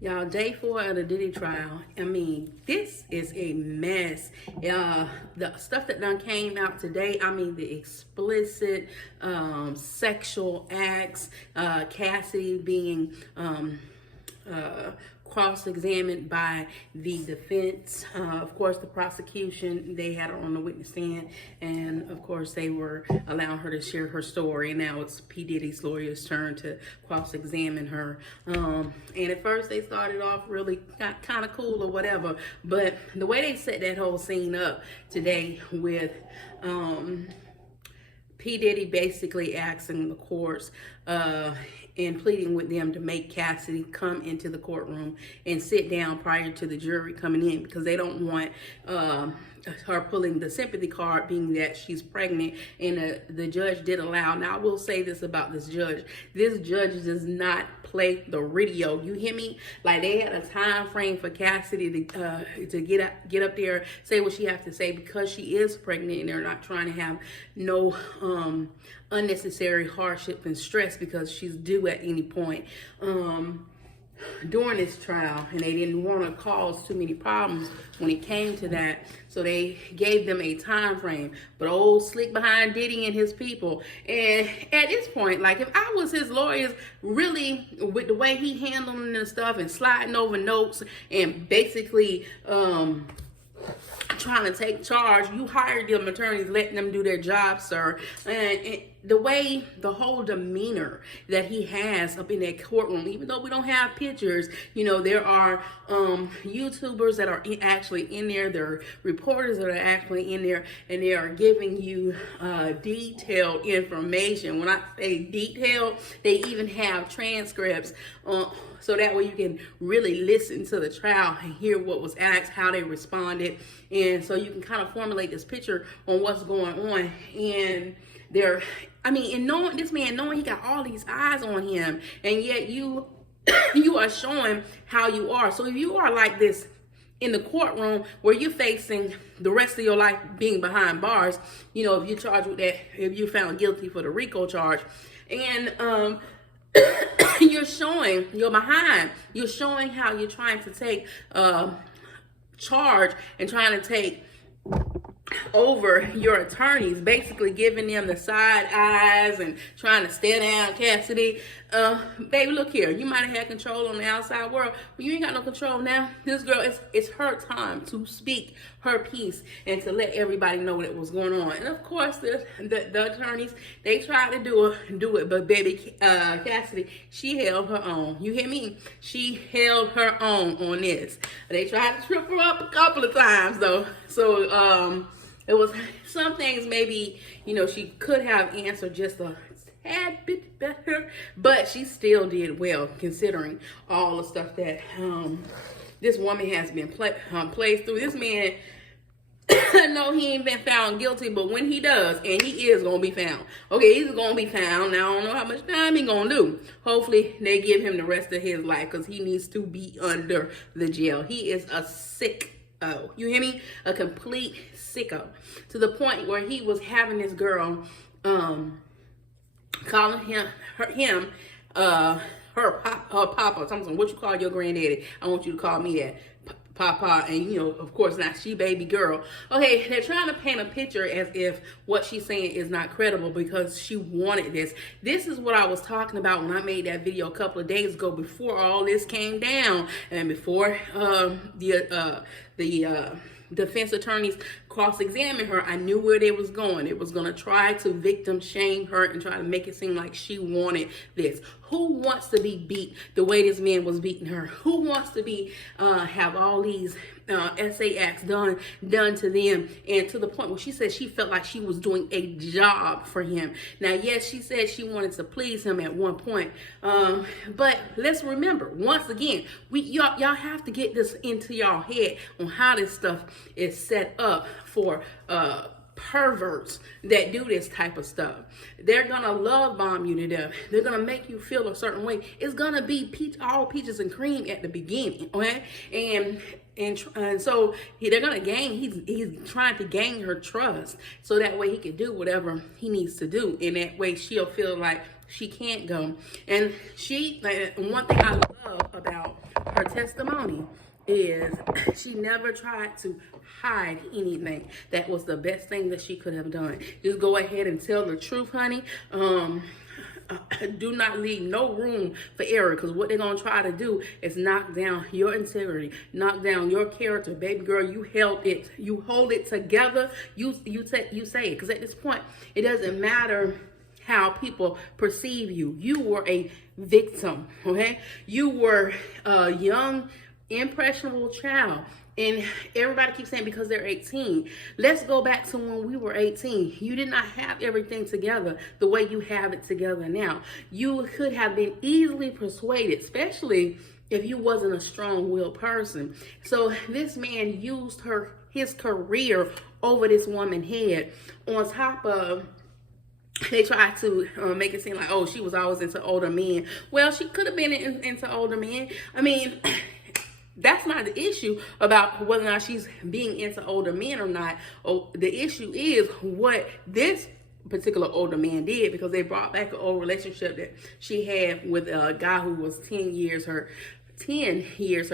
Y'all, day 4 of the Diddy trial. I mean, this is a mess. The stuff that done came out today, I mean, the explicit sexual acts, Cassie being cross-examined by the defense. Of course, the prosecution, they had her on the witness stand, and of course, they were allowing her to share her story. And now it's P Diddy's lawyer's turn to cross-examine her. And at first, they started off really kind of cool or whatever, but the way they set that whole scene up today with P Diddy basically asking the courts and pleading with them to make Cassie come into the courtroom and sit down prior to the jury coming in, because they don't want her pulling the sympathy card, being that she's pregnant. And the judge did allow. Now, I will say this about this judge. This judge does not play the radio. You hear me? Like, they had a time frame for Cassidy to get up there, say what she has to say, because she is pregnant, and they're not trying to have no unnecessary hardship and stress because she's due at any point during this trial, and they didn't want to cause too many problems when it came to that, so they gave them a time frame. But old slick behind Diddy and his people, and at this point, like, if I was his lawyers, really, with the way he handling the stuff and sliding over notes and basically trying to take charge, you hired them attorneys, letting them do their job, sir. And the way, the whole demeanor that he has up in that courtroom, even though we don't have pictures, you know, there are YouTubers that are actually in there, there are reporters that are actually in there, and they are giving you detailed information. When I say detailed, they even have transcripts so that way you can really listen to the trial and hear what was asked, how they responded, and so you can kind of formulate this picture on what's going on. And there, I mean, and knowing this man, knowing he got all these eyes on him, and yet you are showing how you are. So if you are like this in the courtroom where you're facing the rest of your life being behind bars, you know, if you're charged with that, if you're found guilty for the RICO charge, and you're showing you're behind, you're showing how you're trying to take charge and trying to take over your attorneys, basically giving them the side eyes and trying to stare down Cassidy. Baby, look here, you might have had control on the outside world, but you ain't got no control now. This girl, it's her time to speak her piece and to let everybody know what was going on. And of course, the attorneys, they tried to do it, but baby, Cassidy, she held her own. You hear me? She held her own on this. They tried to trip her up a couple of times though. So it was some things maybe, you know, she could have answered just a tad bit better, but she still did well considering all the stuff that this woman has been placed through. This man, no, he ain't been found guilty, but when he does, and he is gonna be found, okay, he's gonna be found. Now, I don't know how much time he gonna do. Hopefully they give him the rest of his life, because he needs to be under the jail. He is a sicko. You hear me? A complete sicko, to the point where he was having this girl calling her papa. Something, what you call your granddaddy? I want you to call me that, papa. And you know, of course, not she baby girl. Okay, they're trying to paint a picture as if what she's saying is not credible because she wanted this. This is what I was talking about when I made that video a couple of days ago, before all this came down, and before the defense attorneys cross-examined her. I knew where they was going. It was going to try to victim shame her and try to make it seem like she wanted this. Who wants to be beat the way this man was beating her? Who wants to be have all these SA acts done to them, and to the point where she said she felt like she was doing a job for him. Now, yes, she said she wanted to please him at one point, but let's remember, once again, y'all have to get this into y'all head on how this stuff is set up for perverts that do this type of stuff. They're gonna love bomb you to death. They're gonna make you feel a certain way. It's gonna be all peaches and cream at the beginning, okay? And so they're gonna gain. He's trying to gain her trust so that way he can do whatever he needs to do. And that way she'll feel like she can't go. And one thing I love about her testimony is she never tried to hide anything. That was the best thing that she could have done. Just go ahead and tell the truth, honey. Do not leave no room for error, because what they're gonna try to do is knock down your integrity, knock down your character. Baby girl, you hold it together. You say it, because at this point it doesn't matter how people perceive you. You were a victim, okay? You were a young, impressionable child. And everybody keeps saying because they're 18. Let's go back to when we were 18. You did not have everything together the way you have it together now. You could have been easily persuaded, especially if you wasn't a strong-willed person. So this man used his career over this woman's head. On top of, they tried to make it seem like, oh, she was always into older men. Well, she could have been into older men. I mean, that's not the issue about whether or not she's being into older men or not. Oh, the issue is what this particular older man did, because they brought back an old relationship that she had with a guy who was 10 years her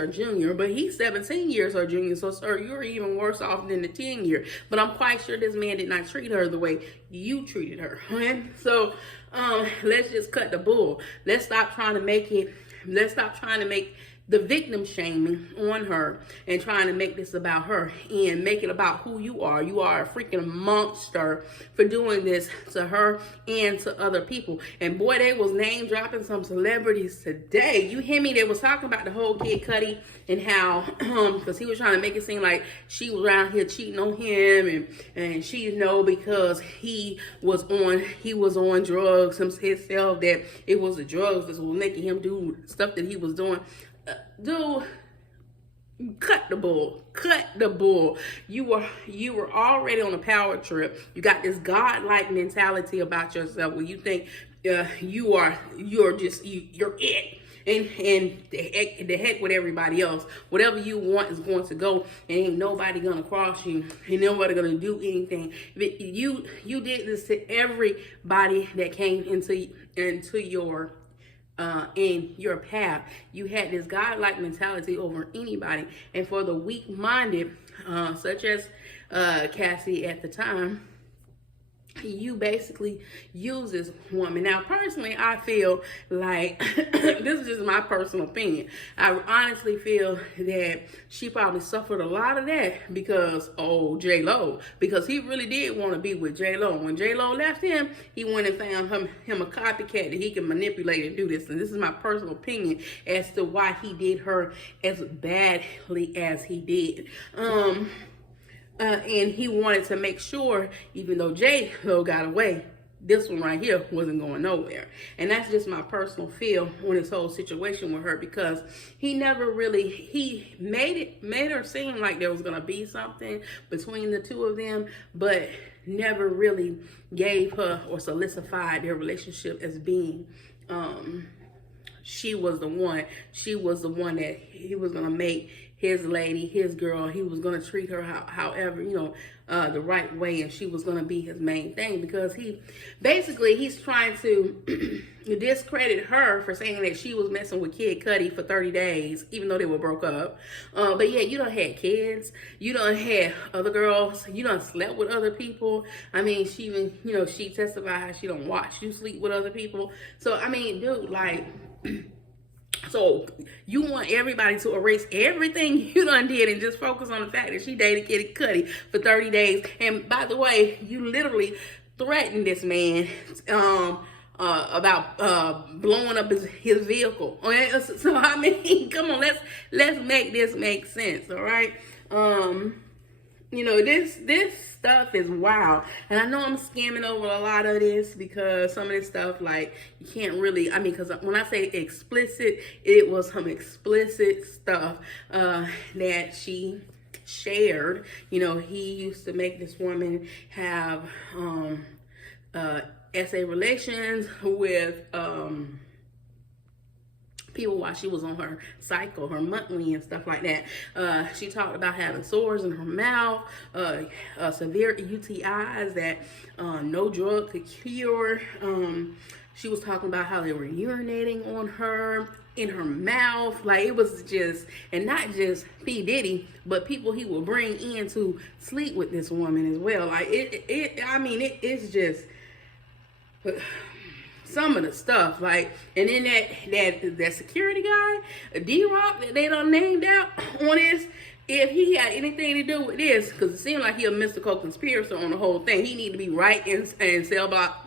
junior, but he's 17 years her junior. So, sir, you're even worse off than the 10-year. But I'm quite sure this man did not treat her the way you treated her. Okay? So, let's just cut the bull. Let's stop trying to make the victim shaming on her and trying to make this about her and make it about who you are. You are a freaking monster for doing this to her and to other people. And boy, they was name dropping some celebrities today. You hear me? They was talking about the whole Kid Cudi and how, because he was trying to make it seem like she was around here cheating on him, and she because he was on drugs himself, that it was the drugs that was making him do stuff that he was doing. Dude, cut the bull. You were already on a power trip. You got this godlike mentality about yourself where you think you're it, and the heck with everybody else. Whatever you want is going to go, and ain't nobody gonna cross you, ain't nobody gonna do anything. You did this to everybody that came into your in your path. You had this godlike mentality over anybody. And for the weak-minded, such as Cassie at the time, you basically use this woman. Now, personally, I feel like, this is just my personal opinion, I honestly feel that she probably suffered a lot of that because, J-Lo, because he really did want to be with J-Lo. When J-Lo left him, he went and found him a copycat that he can manipulate and do this. And this is my personal opinion as to why he did her as badly as he did. And he wanted to make sure, even though J-Lo got away, this one right here wasn't going nowhere. And that's just my personal feel on this whole situation with her, because he made her seem like there was going to be something between the two of them, but never really gave her or solidified their relationship as being, she was the one that he was going to make his lady, his girl. He was going to treat her however, the right way, and she was going to be his main thing, because he's trying to discredit her for saying that she was messing with Kid Cudi for 30 days, even though they were broke up. But yeah, you done had kids, you done had other girls, you done slept with other people. I mean, she even, she testified how she don't watch you sleep with other people. So, I mean, dude, like, so you want everybody to erase everything you done did and just focus on the fact that she dated Kid Cudi for 30 days. And by the way, you literally threatened this man about blowing up his vehicle. Okay? So I mean, come on, let's make this make sense, all right? This stuff is wild. And I know I'm skimming over a lot of this because some of this stuff, like, you can't really, because when I say explicit, it was some explicit stuff that she shared. He used to make this woman have SA relations with people while she was on her cycle, her monthly and stuff like that. She talked about having sores in her mouth, severe UTIs that no drug could cure. She was talking about how they were urinating on her. in her mouth. Like, it was just, and not just P Diddy, but people he would bring in to sleep with this woman as well. Like, it's just some of the stuff. Like, and then that security guy, D-Rock, that they done named out on this, if he had anything to do with this, because it seemed like he a mystical conspirator on the whole thing, he need to be right in cell block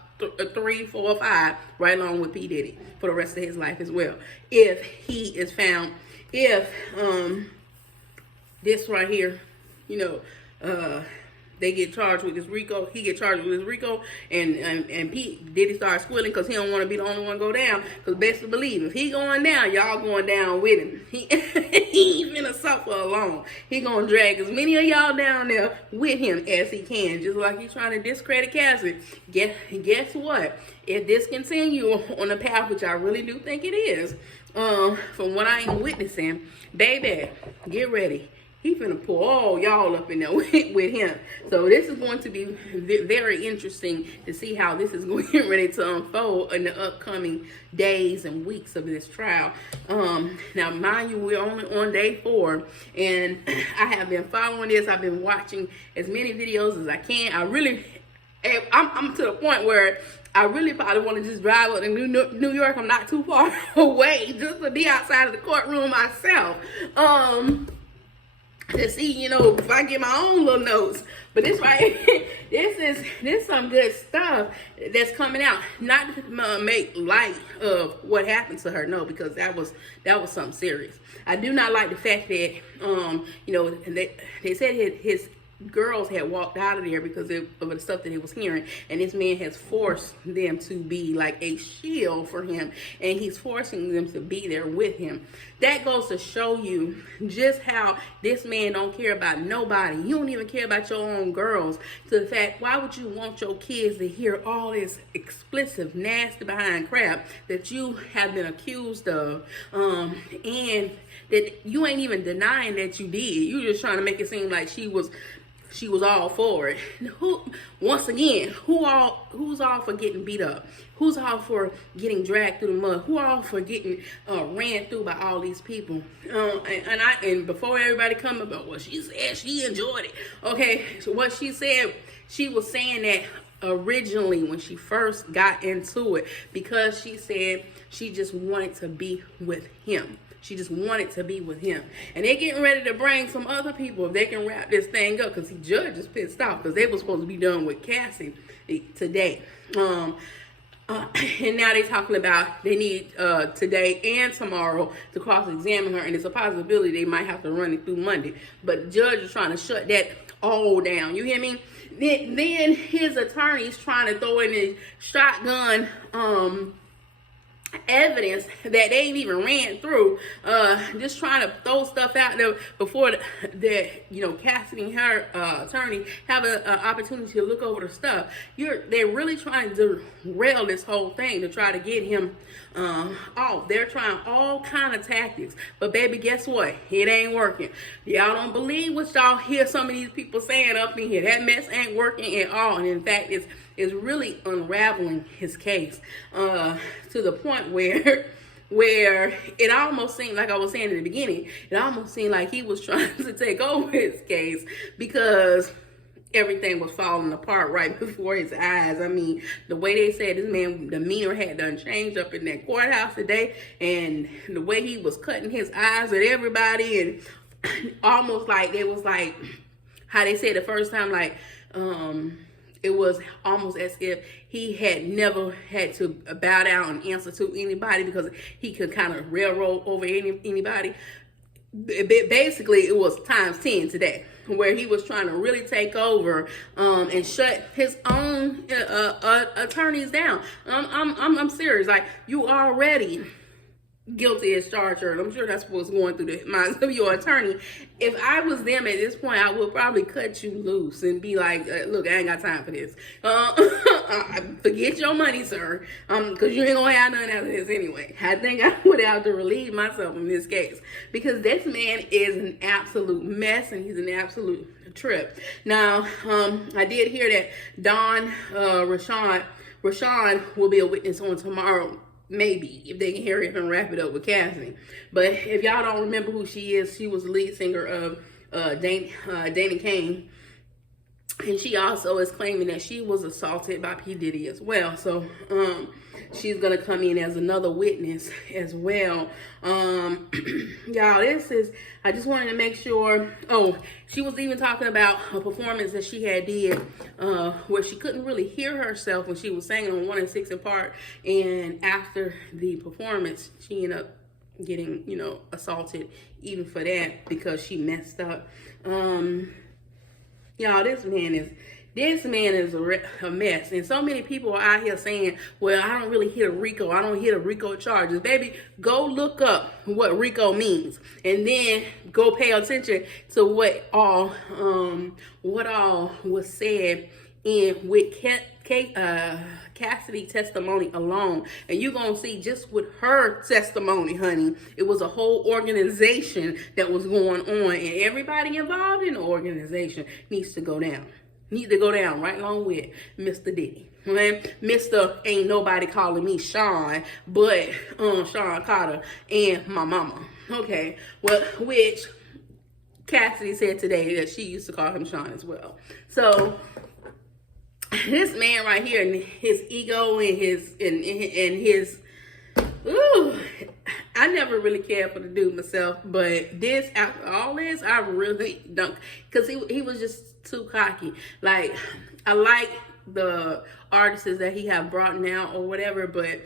3, 4, 5, right along with P Diddy for the rest of his life as well. If he is found, if this right here, they get charged with this RICO, he get charged with this RICO, and P Diddy starts squealing because he don't want to be the only one go down. Because best to believe, if he going down, y'all going down with him. He ain't finna suffer alone. He gonna drag as many of y'all down there with him as he can, just like he's trying to discredit Cassie. Guess what? If this continue on the path, which I really do think it is, from what I am witnessing, baby, get ready. He finna pull all y'all up in there with him. So this is going to be very interesting to see how this is going to get ready to unfold in the upcoming days and weeks of this trial. Now, mind you, we're only on day 4, and I have been following this. I've been watching as many videos as I can. I'm to the point where I really probably want to just drive up to New York. I'm not too far away, just to be outside of the courtroom myself. To see, if I get my own little notes. But this right, this is some good stuff that's coming out. Not to make light of what happened to her, no, because that was something serious. I do not like the fact that they said his girls had walked out of there because of the stuff that he was hearing, and this man has forced them to be like a shield for him, and he's forcing them to be there with him. That goes to show you just how this man don't care about nobody. You don't even care about your own girls. To the fact, why would you want your kids to hear all this explicit, nasty behind crap that you have been accused of, and that you ain't even denying that you did. You just trying to make it seem like she was all for it. Who's all for getting beat up? Who's all for getting dragged through the mud? Who all for getting ran through by all these people? And before everybody come about what she said, she enjoyed it. Okay, so what she said, she was saying that originally when she first got into it, because she said she just wanted to be with him. She just wanted to be with him. And they're getting ready to bring some other people if they can wrap this thing up, because the judge is pissed off because they were supposed to be done with Cassie today. And now they're talking about they need today and tomorrow to cross-examine her, and it's a possibility they might have to run it through Monday. But the judge is trying to shut that all down. You hear me? Then his attorney's trying to throw in his shotgun evidence that they ain't even ran through, just trying to throw stuff out there before Cassie and her attorney have an opportunity to look over the stuff. They're really trying to derail this whole thing to try to get him off. They're trying all kind of tactics, but baby, guess what? It ain't working. Y'all don't believe what y'all hear some of these people saying up in here. That mess ain't working at all, and in fact, it's really unraveling his case to the point where it almost seemed, like I was saying in the beginning, it almost seemed like he was trying to take over his case because everything was falling apart right before his eyes. I mean, the way they said this man demeanor had done changed up in that courthouse today, and the way he was cutting his eyes at everybody, and almost like it was like how they said the first time, like it was almost as if he had never had to bow down and answer to anybody because he could kind of railroad over anybody. Basically, it was times 10 today, where he was trying to really take over and shut his own attorneys down. I'm serious. Like, you already guilty as charged, and I'm sure that's what's going through the minds of your attorney. If I was them at this point, I would probably cut you loose and be like, look, I ain't got time for this. Forget your money, sir, because you ain't gonna have none out of this anyway. I think I would have to relieve myself in this case, because this man is an absolute mess, and he's an absolute trip. Now, I did hear that Rashawn will be a witness on tomorrow maybe if they can hurry up and wrap it up with Cassie. But if y'all don't remember who she is, she was the lead singer of Dana Kane. And she also is claiming that she was assaulted by P Diddy as well. So she's gonna come in as another witness as well. Y'all, I just wanted to make sure. Oh, she was even talking about a performance that she had did where she couldn't really hear herself when she was singing on 1 and 6 in part. And after the performance, she ended up getting, assaulted even for that because she messed up. Y'all, this man is a mess. And so many people are out here saying, well, I don't really hear RICO. I don't hear the RICO charges. Baby, go look up what RICO means. And then go pay attention to what all was said with Cassidy testimony alone. And you're going to see just with her testimony, honey, it was a whole organization that was going on. And everybody involved in the organization needs to go down. Right along with Mr. Diddy. Okay? Mr. Ain't nobody calling me Sean, but Sean Carter and my mama. Okay? Well, which Cassidy said today that she used to call him Sean as well. So this man right here, and his ego and his I never really cared for the dude myself, but this, after all this, I really don't, because he was just too cocky. Like, I like the artists that he have brought now or whatever, but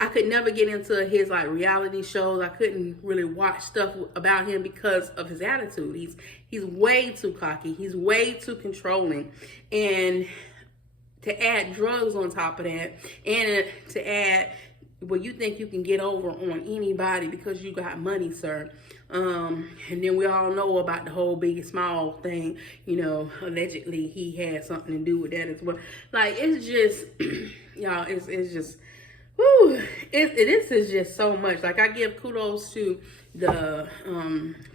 I could never get into his like reality shows. I couldn't really watch stuff about him because of his attitude. He's way too cocky. He's way too controlling, and to add drugs on top of that, and to add, well, you think you can get over on anybody because you got money, sir. And then we all know about the whole Biggie Small thing. Allegedly he had something to do with that as well. Like, it's just, y'all, it's just, whew, this is just so much. Like, I give kudos to the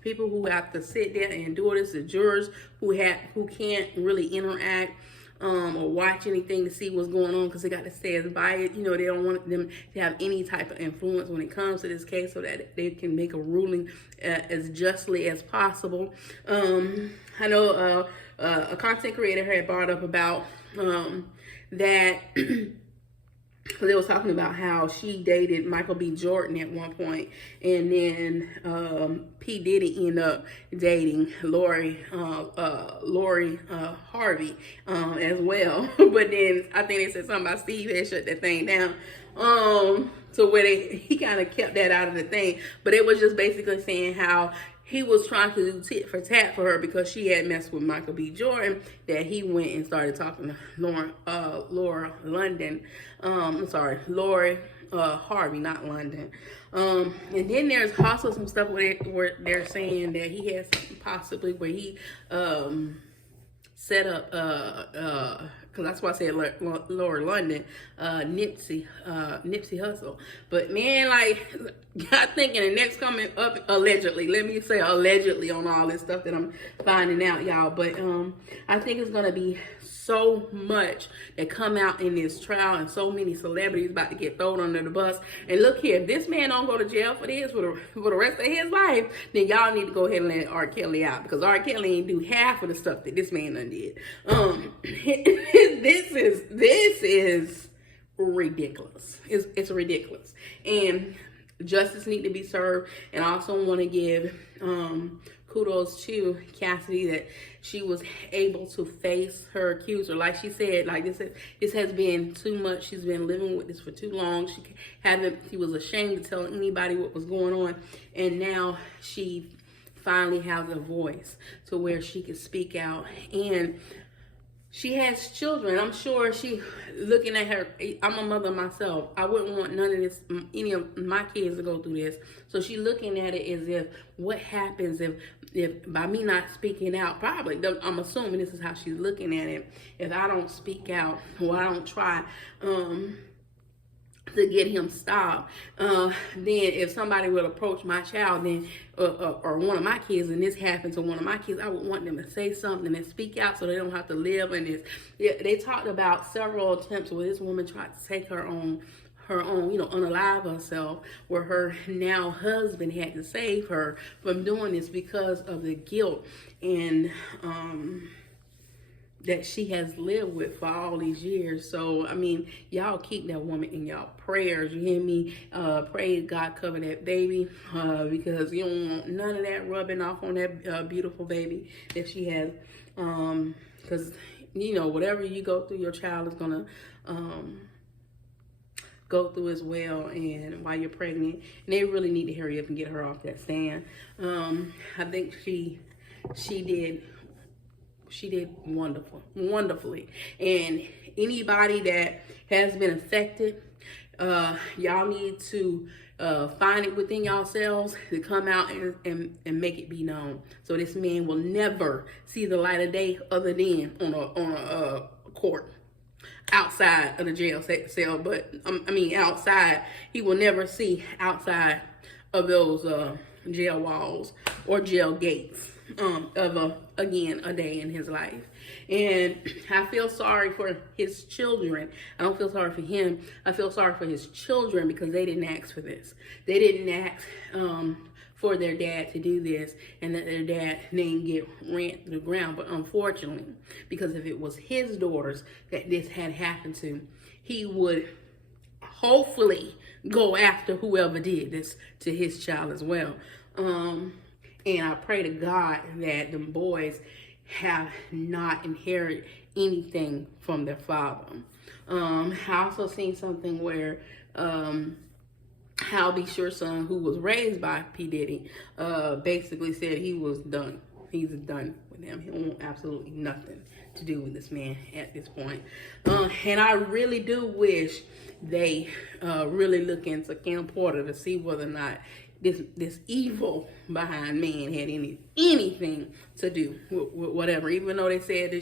people who have to sit there and do this, the jurors who can't really interact or watch anything to see what's going on because they got to stay as biased. They don't want them to have any type of influence when it comes to this case so that they can make a ruling as justly as possible. I know a content creator had brought up about that they was talking about how she dated Michael B. Jordan at one point, and then P. Diddy ended up dating Lori Harvey as well. But then I think they said something about Steve had shut that thing down. So where he kind of kept that out of the thing, but it was just basically saying how he was trying to do tit for tat for her because she had messed with Michael B. Jordan, that he went and started talking to Lori Harvey, not London. And then there's also some stuff where they're saying that he has possibly where he set up because that's why I said Laura London, Nipsey Hussle. But man, like, I think in the next coming up, allegedly, let me say allegedly on all this stuff that I'm finding out, y'all. But I think it's gonna be so much that come out in this trial, and so many celebrities about to get thrown under the bus. And look here, if this man don't go to jail for this for the rest of his life, then y'all need to go ahead and let R. Kelly out, because R. Kelly ain't do half of the stuff that this man done did. This is ridiculous. It's ridiculous, and justice need to be served. And I also want to give kudos to Cassidy that she was able to face her accuser. Like she said, like this has been too much. She's been living with this for too long. She was ashamed to tell anybody what was going on, and now she finally has a voice to where she can speak out. And she has children. I'm sure she looking at her. I'm a mother myself. I wouldn't want none of this, any of my kids to go through this. So she looking at it as if, what happens if by me not speaking out, probably, I'm assuming this is how she's looking at it. If I don't speak out, or I don't try to get him stopped, then if somebody would approach my child, then or one of my kids, and this happened to one of my kids, I would want them to say something and speak out so they don't have to live in this. They talked about several attempts where this woman tried to take her on her own, unalive herself, where her now husband had to save her from doing this because of the guilt and that she has lived with for all these years. So, I mean, y'all keep that woman in y'all prayers. You hear me? Pray God cover that baby because you don't want none of that rubbing off on that beautiful baby that she has. Because, whatever you go through, your child is going to go through as well, and while you're pregnant. And they really need to hurry up and get her off that stand. I think she did wonderfully. And anybody that has been affected, y'all need to find it within yourselves to come out and make it be known. So this man will never see the light of day other than on a court outside of the jail cell. But outside, he will never see outside of those jail walls or jail gates of a day in his life. And I feel sorry for his children. I don't feel sorry for him. I feel sorry for his children because they didn't ask for this. They didn't ask for their dad to do this, and that their dad didn't get ran to the ground. But unfortunately, because if it was his daughters that this had happened to, he would hopefully go after whoever did this to his child as well. And I pray to God that the boys have not inherited anything from their father. I also seen something where Hal B. Sure's son, who was raised by P. Diddy, basically said he was done. He's done with him. He wants absolutely nothing to do with this man at this point. And I really do wish they really look into Cam Porter to see whether or not this evil behind man had anything to do with whatever. Even though they said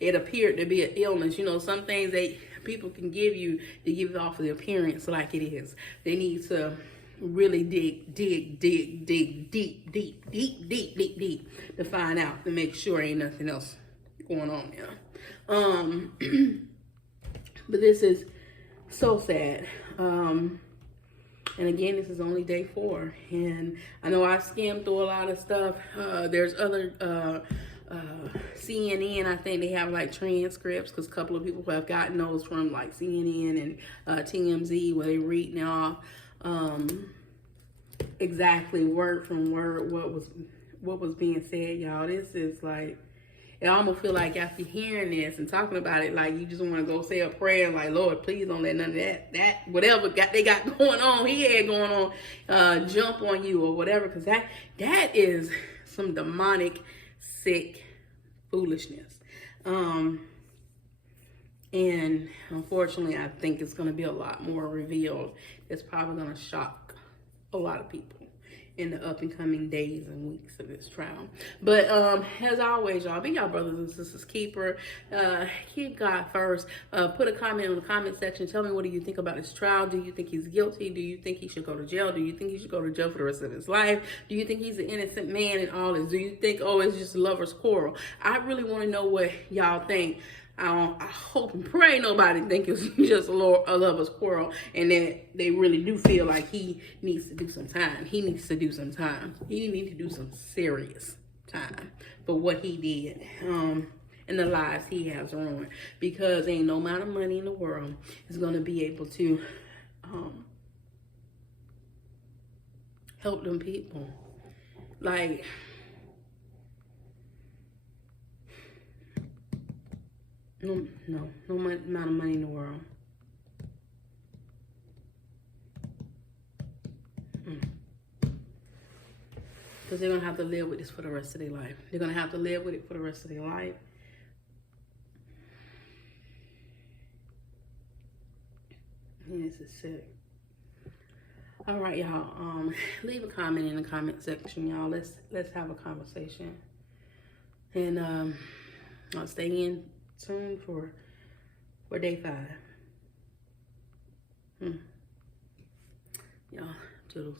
it appeared to be an illness, some things people can give you to give it off of the appearance like it is. They need to really dig deep to find out, to make sure ain't nothing else going on there. But this is so sad. And again, this is only day 4. And I know I skimmed through a lot of stuff. There's other CNN, I think they have like transcripts, because a couple of people have gotten those from like CNN and TMZ, where they read now exactly word from word what was being said, y'all. This is like, it almost feel like after hearing this and talking about it, like you just want to go say a prayer, like, Lord, please don't let none of that whatever they got going on, he had going on, jump on you or whatever, because that is some demonic, sick foolishness. And unfortunately, I think it's going to be a lot more revealed. It's probably going to shock a lot of people in the up and coming days and weeks of this trial. But as always, y'all, be y'all brothers and sisters keeper. Keep God first. Put a comment in the comment section. Tell me, what do you think about this trial? Do you think he's guilty? Do you think he should go to jail? Do you think he should go to jail for the rest of his life? Do you think he's an innocent man in all this? Do you think, oh, it's just a lover's quarrel? I really want to know what y'all think. I hope and pray nobody think it's just a lover's quarrel, and that they really do feel like he needs to do some time. He needs to do some time. He needs to do some serious time for what he did and the lives he has ruined, because ain't no amount of money in the world is going to be able to help them people. Like, no amount of money in the world. Because they're going to have to live with this for the rest of their life. They're going to have to live with it for the rest of their life. And this is sick. All right, y'all. Leave a comment in the comment section, y'all. Let's have a conversation. And I'll stay in tuned for day 5. Y'all, toodles.